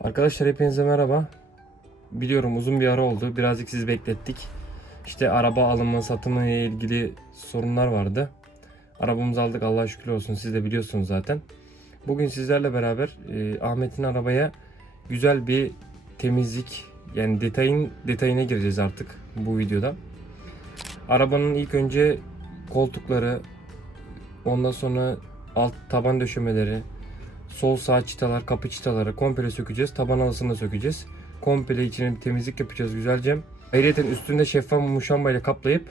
Arkadaşlar hepinize merhaba. Biliyorum uzun bir ara oldu. Birazcık sizi beklettik. İşte araba alımı, satımı ile ilgili sorunlar vardı. Arabamızı aldık Allah'a şükür olsun. Siz de biliyorsunuz zaten. Bugün sizlerle beraber e, Ahmet'in arabaya güzel bir temizlik yani detayın detayına gireceğiz artık bu videoda. Arabanın ilk önce koltukları, ondan sonra alt taban döşemeleri, sol sağ çıtalar, kapı çıtaları komple sökeceğiz. Taban halısını sökeceğiz. Komple içine bir temizlik yapacağız güzelce. Ayrıca üstünde şeffaf muşamba ile kaplayıp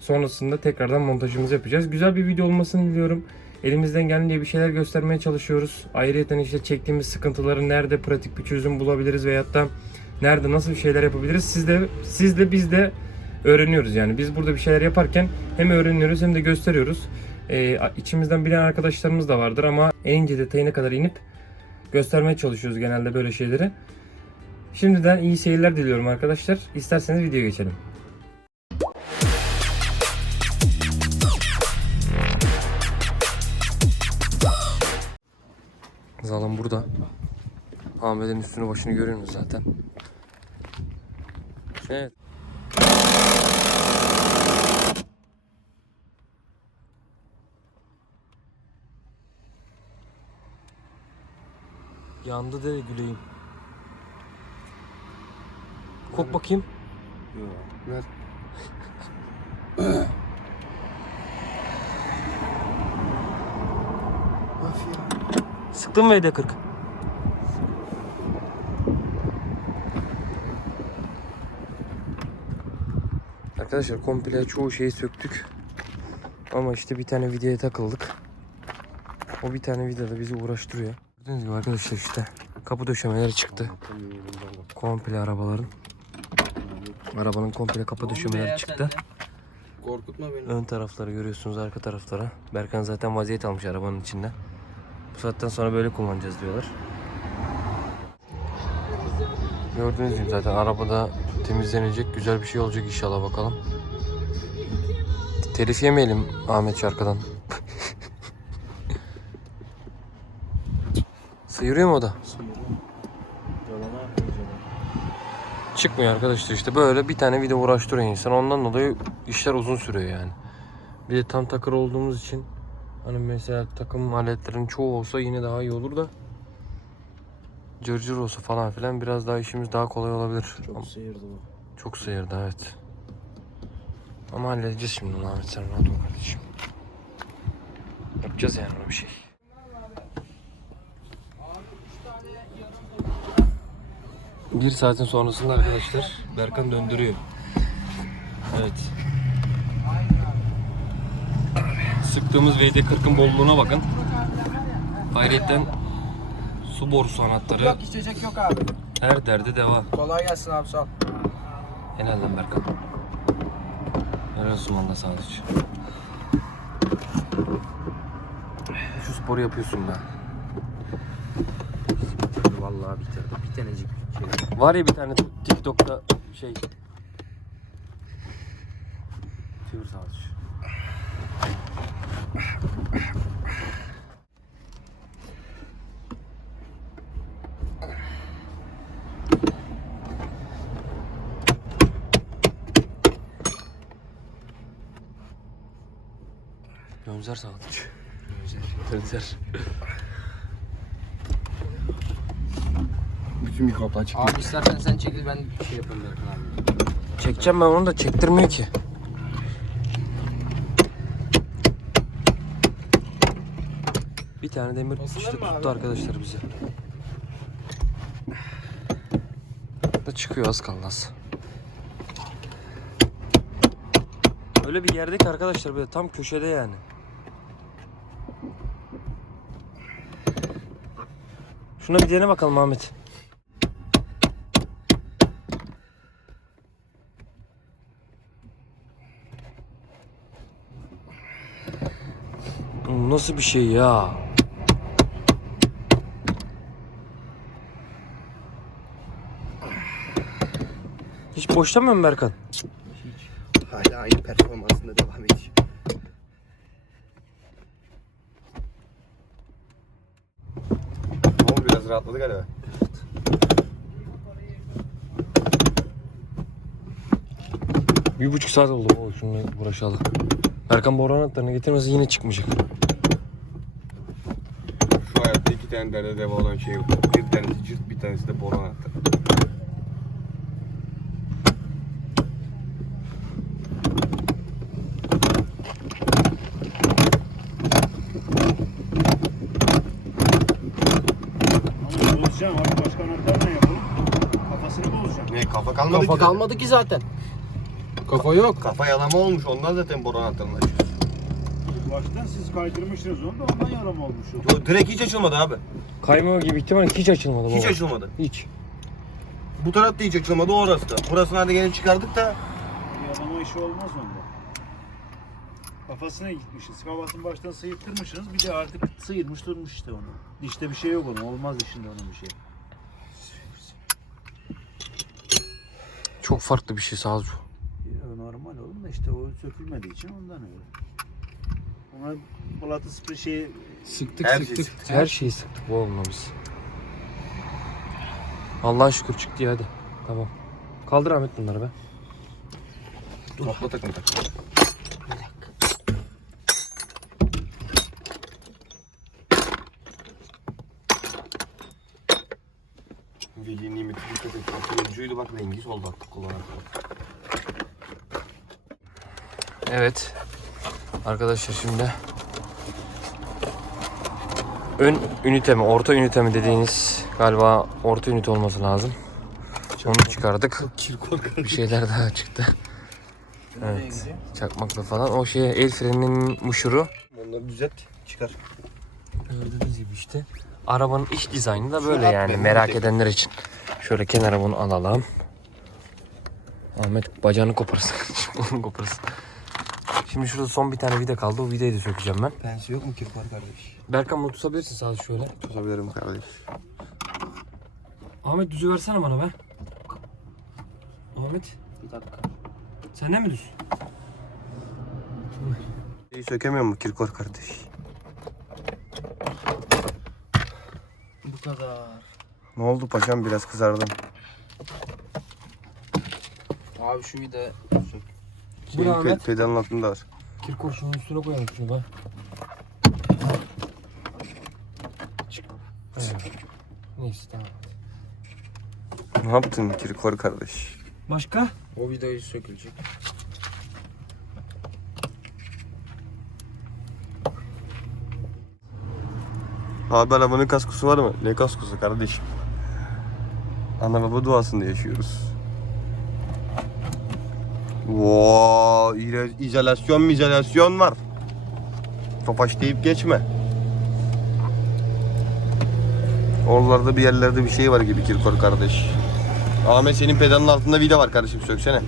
sonrasında tekrardan montajımızı yapacağız. Güzel bir video olmasını diliyorum. Elimizden geldiğince bir şeyler göstermeye çalışıyoruz. Ayrıca işte çektiğimiz sıkıntıları nerede pratik bir çözüm bulabiliriz veyahut da nerede nasıl bir şeyler yapabiliriz. Siz de siz de biz de öğreniyoruz yani. Biz burada bir şeyler yaparken hem öğreniyoruz hem de gösteriyoruz. Ee, içimizden bilen arkadaşlarımız da vardır ama en ince detayına kadar inip göstermeye çalışıyoruz genelde böyle şeyleri. Şimdiden iyi seyirler diliyorum arkadaşlar. İsterseniz videoya geçelim. Zalan burada. Ahmet'in üstünü başını görüyorsunuz zaten. Evet. Yandı de güleyim. Kok bakayım. Ver. Of ya. Sıktın mı VD40? Arkadaşlar komple çoğu şeyi söktük. Ama işte bir tane videoya takıldık. O bir tane videoda bizi uğraştırıyor. Gördüğünüz gibi arkadaşlar işte kapı döşemeleri çıktı. Komple arabaların. Arabanın komple kapı döşemeleri çıktı. Korkutma beni. Ön tarafları görüyorsunuz arka taraflara. Berkan zaten vaziyet almış arabanın içinde. Bu saatten sonra böyle kullanacağız diyorlar. Gördüğünüz gibi zaten arabada temizlenecek güzel bir şey olacak inşallah bakalım. Telif yemeyelim Ahmet şarkıdan. Sıyırıyor mu o da? Çıkmıyor arkadaşlar işte böyle bir tane video uğraştırıyor insan. Ondan dolayı işler uzun sürüyor yani. Bir de tam takır olduğumuz için hani mesela takım aletlerin çoğu olsa yine daha iyi olur da cırcır olsa falan filan biraz daha işimiz daha kolay olabilir. Ama Çok sıyırdı bu. çok sıyırdı evet. Ama halledeceğiz şimdi Ahmet sen rahat ol kardeşim. Yapacağız yani bir şey. Bir saatin sonrasında arkadaşlar Berkan döndürüyor. Evet. Sıktığımız VD40'ın bolluğuna bakın. Ayrıca su borusu anahtarı Yok içecek yok abi. her derde deva. Kolay gelsin abi sağ ol. Helal lan Berkan. Helal olsun valla sadece. Şu sporu yapıyorsun be. Vallahi bitirdi. Bir tanecik şey. Var ya bir tane TikTok'ta şey. Çevir sadece. Dönzer sadece. Dönzer. Bütün mikroplar çıktı. Abi istersen sen çekil ben bir şey yaparım Berkan abi. Çekeceğim ben onu da çektirmiyor ki. Bir tane demir işte tuttu arkadaşlar bize. Da çıkıyor az kaldı az. Öyle bir yerde ki arkadaşlar böyle tam köşede yani. Şuna bir dene bakalım Ahmet. Nasıl bir şey ya? Hiç boşlamıyor mu Berkan? Hiç. Hala aynı performansında devam ediyor. Ama biraz rahatladı galiba. Bir buçuk saat oldu. O şimdi uğraşalım. Berkan boru anahtarını getirmese yine çıkmayacak. Şu hayatta iki tane derde deva olan şey yok. Bir tanesi cırt bir tanesi de boru anahtarı. Ama bozacağım abi başka anahtar ne yapalım? Kafasını bozacağım. Ne kafa kalmadı Kafa ki. kalmadı ki zaten. Kafa yok. Kafa yalama olmuş ondan zaten anahtarını açıyoruz. Baştan siz kaydırmışsınız onu da ondan yaram olmuş o. Yo, direkt hiç açılmadı abi. Kayma gibi ihtimal hiç açılmadı Hiç baba. açılmadı. Hiç. Bu taraf da hiç açılmadı orası da. Burasını hadi gene çıkardık da. Yalama işi olmaz onda. Kafasına gitmişiz. Kafasını baştan sıyırttırmışsınız. Bir de artık sıyırmış durmuş işte onu. Dişte bir şey yok onun. Olmaz dişinde onun bir şey. Çok farklı bir şey sağ ol. Ya normal oğlum da işte o sökülmediği için ondan öyle. Ona bulatı sprey şey Sıktık Her şeyi sıktık. sıktık. Her şeyi sıktık bu oğlumla biz. Allah'a şükür çıktı ya hadi. Tamam. Kaldır Ahmet bunları be. Topla takım takım. Veli nimeti dikkat et. Bak bak rengi soldu artık kullanan. Evet. Arkadaşlar şimdi ön ünite mi, orta ünite mi dediğiniz galiba orta ünite olması lazım. Onu çıkardık. Bir şeyler daha çıktı. Evet. Çakmakla falan. O şey el freninin muşuru. Onları düzelt çıkar. Gördüğünüz gibi işte. Arabanın iç dizaynı da böyle yani merak edenler için. Şöyle kenara bunu alalım. Ahmet bacağını koparsın. Onu koparsın. Şimdi şurada son bir tane vida kaldı. O vidayı da sökeceğim ben. Pensi yok mu kirpar kardeş? Berkan bunu tutabilirsin sadece şöyle. Tutabilirim kardeş. Ahmet düzü versene bana be. Ahmet Bir dakika. sende mi düz? Şeyi sökemiyor mu Kirkor kardeş? Bu kadar. Ne oldu paşam biraz kızardım. Abi şu vida Şeyin Ahmet. pe- pedalın altında var. Kirkor şunun üstüne koyalım şunu be. Evet. Neyse tamam. Ne yaptın Kirkor kardeş? Başka? o vidayı sökülecek. Abi arabanın kaskosu var mı? Ne kaskosu kardeşim? Ana baba duasında yaşıyoruz. Voo, izolasyon izolasyon var. Topaş deyip geçme. Oralarda bir yerlerde bir şey var gibi Kirkor kardeş. Ahmet senin pedalın altında vida var kardeşim söksene.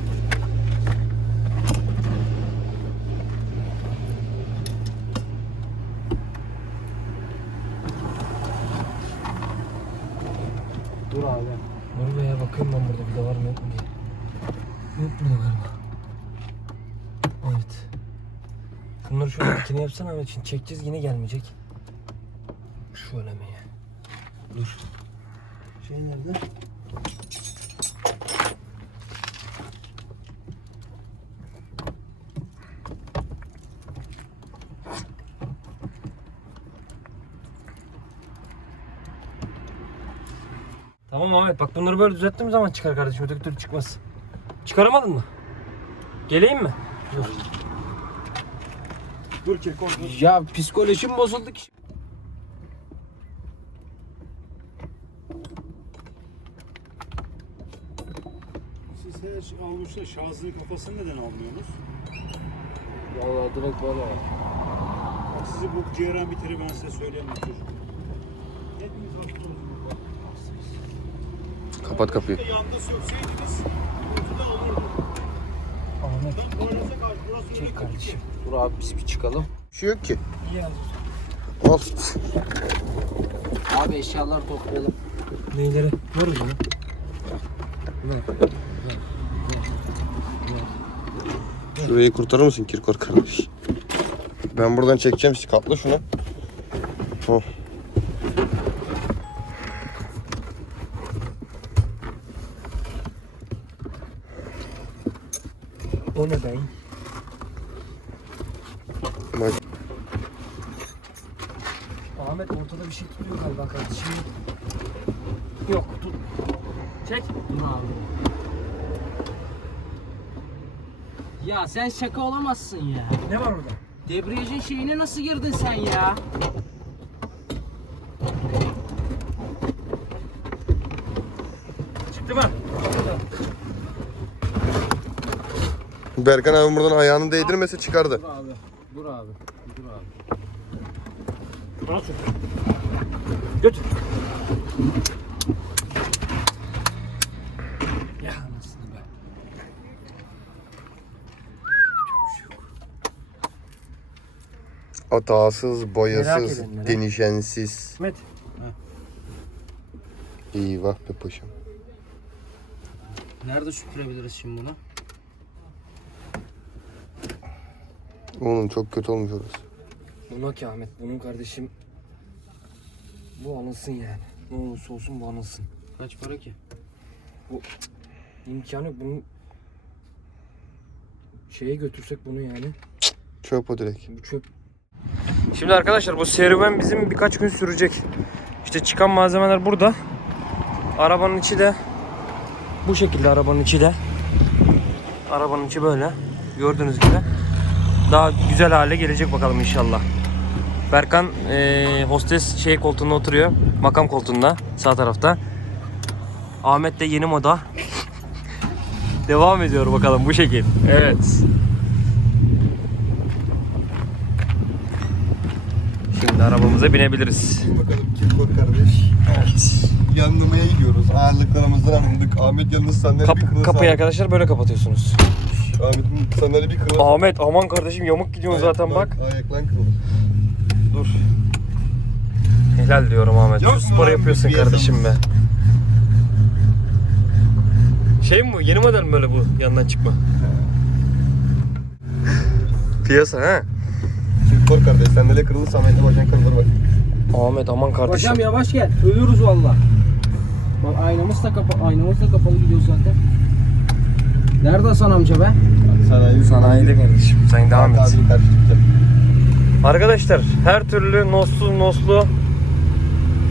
Dur abi. Dur be ya bakayım ben burada vida var mı yok mu diye. Yok burada galiba. Evet. Bunları şöyle şimdi çekeceğiz yine gelmeyecek. Şöyle mi? Dur. şey nerede? Tamam Ahmet bak bunları böyle düzelttiğim zaman çıkar kardeşim öteki türlü çıkmaz. Çıkaramadın mı? Geleyim mi? Dur. Dur Kirkor. Ya psikolojim bozuldu ki. Siz her almışlar şahsının kafasını neden almıyorsunuz? Vallahi direkt böyle var. Bak sizi bu ciğeren bitirir ben size söyleyeyim bu çocuk. Hepiniz hasta oldunuz. Kapat kapıyı. Yanda sökseydiniz ortada olurdu. Ahmet çek kardeşim. Dur abi biz bir çıkalım. Bir şey yok ki. Al. Abi eşyaları toplayalım. Neyleri? Ver o zaman. Şurayı kurtarır mısın Kirkor kardeş? Ben buradan çekeceğim katla şunu. Oh. O ne? Bak. Ahmet ortada bir şey tutuyor galiba kardeşim. Yok tut. Çek. Dur abi. Ya sen şaka olamazsın ya. Ne var orada? Debriyajın şeyine nasıl girdin sen ya? Çıktı mı? Berkan abi buradan ayağını değdirmese çıkardı. Dur abi. Dur abi. Dur abi. Bana sür. Götür. Ya anasını be. Hatasız, Merak boyasız, edenlere. denişensiz. Ahmet. Eyvah be paşam. Nerede süpürebiliriz şimdi bunu? Oğlum çok kötü olmuş orası. Buna ki Ahmet. Bunun kardeşim bu alınsın yani. Ne olursa olsun bu alınsın. Kaç para ki? İmkanı yok. Bunu şeye götürsek bunu yani. Çöp o direkt. Bu çöp. Şimdi arkadaşlar bu serüven bizim birkaç gün sürecek. İşte çıkan malzemeler burada. Arabanın içi de bu şekilde arabanın içi de. Arabanın içi böyle. Gördüğünüz gibi. Daha güzel hale gelecek bakalım inşallah. Berkan eee, hostes şey koltuğunda oturuyor. Makam koltuğunda sağ tarafta. Ahmet de yeni moda. Devam ediyor bakalım bu şekil. Evet. Şimdi arabamıza binebiliriz. Bakalım Kirkor kardeş. Evet. Yanlamaya gidiyoruz. Ağırlıklarımızdan alındık. Ahmet yalnız sandalye Kap- bir kapıyı arkadaşlar böyle kapatıyorsunuz. Ahmet'in sandalye bir kırılsa. Ahmet aman kardeşim yamuk gidiyor zaten bak. Ayaklan kırılır. Dur. Helal diyorum Ahmet. Yok Şu mu spor lan yapıyorsun bir kardeşim be. Şey mi bu? Yeni model mi böyle bu yandan çıkma? Piyasa ha? Kirkor kardeş sandalye kırılırsa Ahmet'in bacağın kırılır bak. Ahmet aman kardeşim. Hocam yavaş gel. Ölüyoruz valla. Bak aynamız da kapalı. Aynamız da kapalı gidiyor zaten. Nerede Hasan amca be? Sanayi. Sanayide kardeşim. Sen devam et. Arkadaşlar her türlü noslu noslu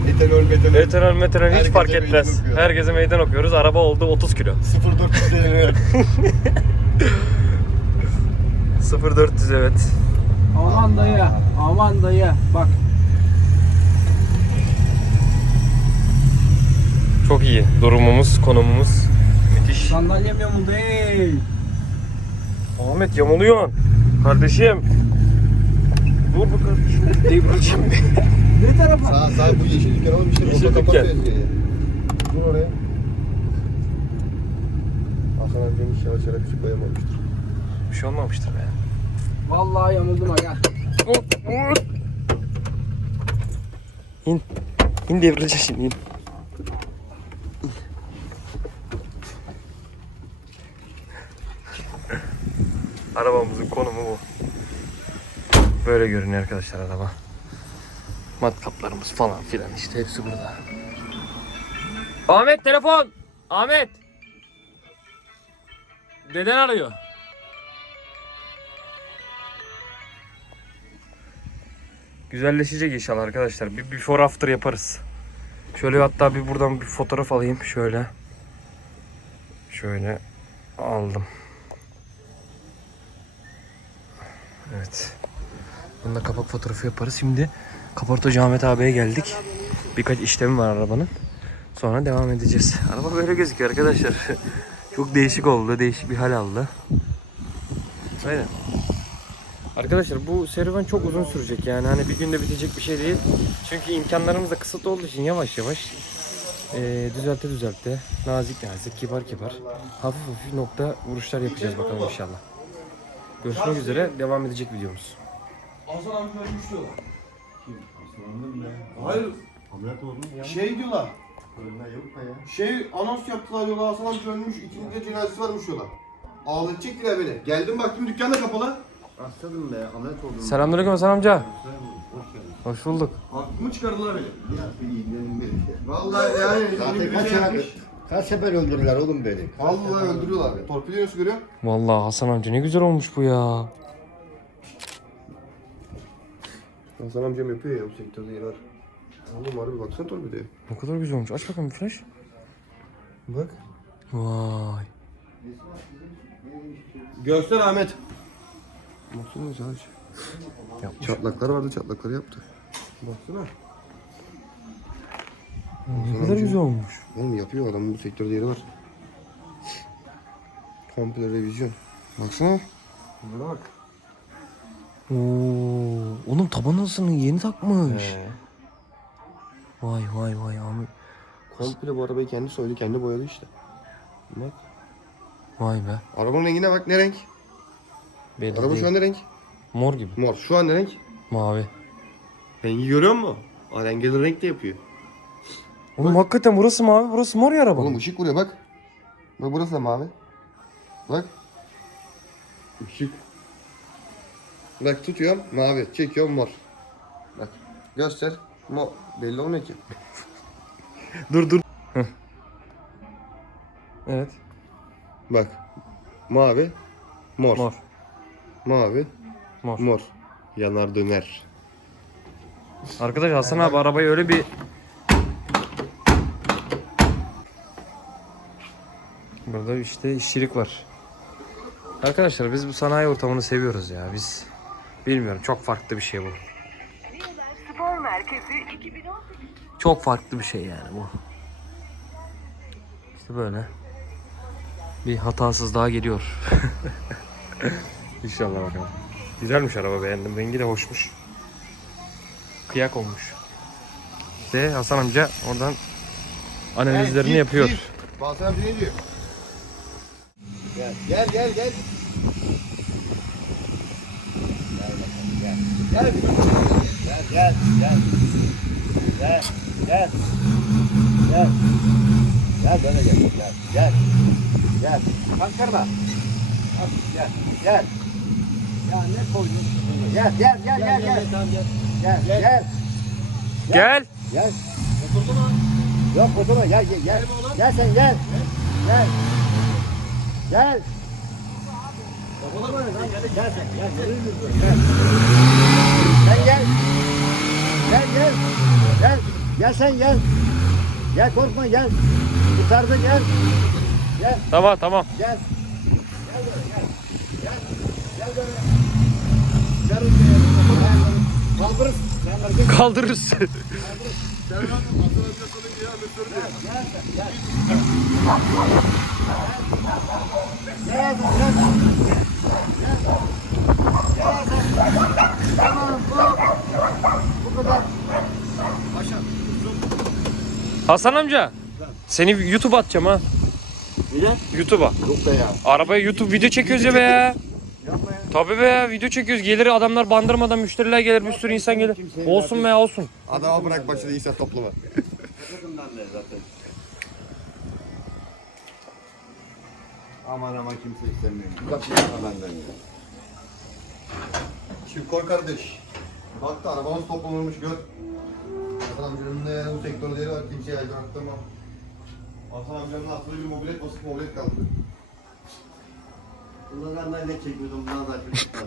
Etanol, metanol. Etanol metanol hiç Herkese fark meydan etmez. okuyor. Herkese meydan okuyoruz. Araba oldu 30 kilo. 04 değerine. 0400 evet. Aman dayı. Aman dayı. Bak. Çok iyi. Durumumuz, konumumuz. Sandalyem yamuldu hey. Ahmet yamuluyorsun. Kardeşim. Dur bu kardeşim. Devricim. Ne tarafa? Sağ sağ bu yeşil dükkan oğlum işte. Yeşil dükkan. Dur oraya. Hasan amcamız yavaş yavaş küçük koyamamıştır. Bir şey olmamıştır be. Vallahi yamuldum gel. İn. İn devrileceksin şimdi in. Konumu bu. Böyle görünüyor arkadaşlar araba. Matkaplarımız falan filan işte hepsi burada. Ahmet telefon! Ahmet! Deden arıyor. Güzelleşecek inşallah arkadaşlar. Bir before after yaparız. Şöyle hatta bir buradan bir fotoğraf alayım. Şöyle. Şöyle aldım. Evet. Bunda kapak fotoğrafı yaparız. Şimdi Kaportacı Ahmet abiye geldik. Birkaç işlemi var arabanın. Sonra devam edeceğiz. Araba böyle gözüküyor arkadaşlar. Çok değişik oldu. Değişik bir hal aldı. Aynen. Arkadaşlar bu serüven çok uzun sürecek yani hani bir günde bitecek bir şey değil. Çünkü imkanlarımız da kısıtlı olduğu için yavaş yavaş eee düzelte düzelte, nazik nazik, kibar kibar, hafif hafif nokta vuruşlar yapacağız bakalım inşallah. Görüşmek üzere, devam edecek videomuz. Hayır. Şey diyorlar. Şey anons yaptılar diyorlar Hasan amca ölmüş. İkinci de cenazesi varmış diyorlar. Ağlatacaklar beni. Geldim baktım dükkan da kapalı. Rastladım be, ameliyat oldum. Selamünaleyküm Hasan amca. Hoş geldin. Hoş bulduk. Aklımı çıkardılar beni. Ya bir şey. Vallahi yani. Zaten kaç şey ay, yapmış. Kaç sefer öldürürler oğlum beni. Vallahi öldürüyorlar. Torpiliyor nasıl görüyor? Vallahi Hasan amca ne güzel olmuş bu ya. Hasan amcam yapıyor ya bu sektörde yeri var. Oğlum harbi baksana torpidoya. Ne kadar güzel olmuş. Aç bakalım bir flash. Bak. Vay. Göster Ahmet. Baksana sadece. Yapmış. Çatlaklar vardı çatlakları yaptı. Baksana. Ne kadar güzel olmuş. Oğlum yapıyor adamın bu sektörde yeri var. Komple revizyon. Baksana. Bunlara bak. Oo, oğlum taban ısını yeni takmış. He. Vay vay vay Ahmet. Komple bu arabayı kendi soydu, kendi boyadı işte. Bak. Vay be. Arabanın rengine bak ne renk? Belli Araba değil. şu an ne renk? Mor gibi. Mor. Şu an ne renk? Mavi. Rengi görüyor musun? O rengi renk de yapıyor. Oğlum hakikaten burası mavi burası mor ya araba. Oğlum ışık vuruyor bak. Bak burası da mavi. Bak. Işık. Bak tutuyorum mavi. Çekiyorum mor. Bak. Göster. Mor. Belli olmuyor ki. dur dur. evet. Bak. Mavi. Mor. Mor. Mavi. Mor. Mor. Yanar döner. Arkadaş Hasan abi arabayı öyle bir Burada işte işçilik var. Arkadaşlar biz bu sanayi ortamını seviyoruz ya. Biz bilmiyorum çok farklı bir şey bu. Viyeler Spor Merkezi 2018 Çok farklı bir şey yani bu. İşte böyle. Bir hatasız daha geliyor. İnşallah bakalım. Güzelmiş araba beğendim. Rengi de hoşmuş. Kıyak olmuş. İşte Hasan amca oradan analizlerini yapıyor. Bazen ne diyor? Gel gel gel gel. Gel gel gel. Gel gel. Gel. Gel böyle gel. Gel. Gel. Gel. Kankırma. Hadi gel. Gel. Ya ne koydun? Gel gel gel gel gel. Gel gel. Gel. Gel. Oturdu mu? Yok oturma gel gel gel. Gel sen gel. Gel. Gel. Gel sen gel. Gel. Sen gel. Gel gel. Gel. Gel sen gel. Gel korkma gel. Kurtardı gel. Gel Tamam tamam. gel. Gel böyle gel. Gel. Gel böyle. Gel buraya. Kaldırırız. Kaldırırız. Gel Hasan gel. Gel. Hasan. Amca. Seni YouTube'a atacağım ha. Niye? YouTube'a. Yok be ya. Arabaya YouTube video çekiyoruz ya be ya. Yapma ya. Tabii be ya video çekiyoruz. Gelir adamlar bandırmadan müşteriler gelir bir sürü insan gelir. Olsun be ya olsun. Adama bırak başladı insan topluma. Zaten. Aman aman kimse istemiyor. Bak ya benden ya. Şimdi koy kardeş. Bak da arabamız toplanırmış gör. Hasan amcanın ne bu sektörde yeri var kimseye yaygın aktarma. Hasan amcanın aklına bir mobilet basıp mobilet kaldı. Bunlardan ben ne çekiyordum bundan da.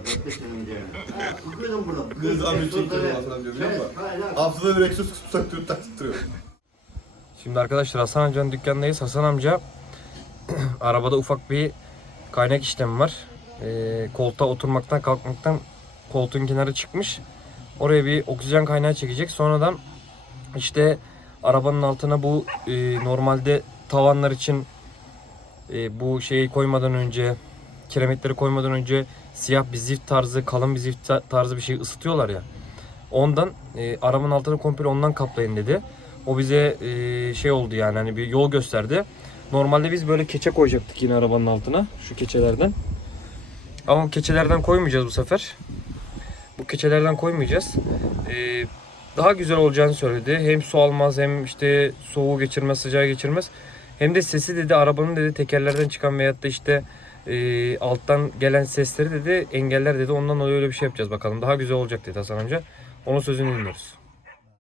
Dört beş sene önce yani. Zaman bir çekiyordu Hasan amca biliyor musun? Hafızada bir egzoz tutsak tutup taktırıyor. Şimdi arkadaşlar Hasan amcanın dükkanındayız. Hasan amca arabada ufak bir kaynak işlemi var. Ee, koltuğa oturmaktan kalkmaktan koltuğun kenarı çıkmış. Oraya bir oksijen kaynağı çekecek. Sonradan işte arabanın altına bu e, normalde tavanlar için e, bu şeyi koymadan önce kiremitleri koymadan önce siyah bir zift tarzı kalın bir zift ta- tarzı bir şey ısıtıyorlar ya. Ondan e, arabanın altını komple ondan kaplayın dedi. O bize e, şey oldu yani hani bir yol gösterdi. Normalde biz böyle keçe koyacaktık yine arabanın altına şu keçelerden. Ama keçelerden koymayacağız bu sefer. Bu keçelerden koymayacağız. E, daha güzel olacağını söyledi. Hem su almaz hem işte soğuğu geçirmez, sıcağı geçirmez. Hem de sesi dedi arabanın dedi tekerlerden çıkan veyahut da işte e, alttan gelen sesleri dedi engeller dedi. Ondan dolayı öyle bir şey yapacağız bakalım. Daha güzel olacak dedi Hasan amca. Onun sözünü dinliyoruz.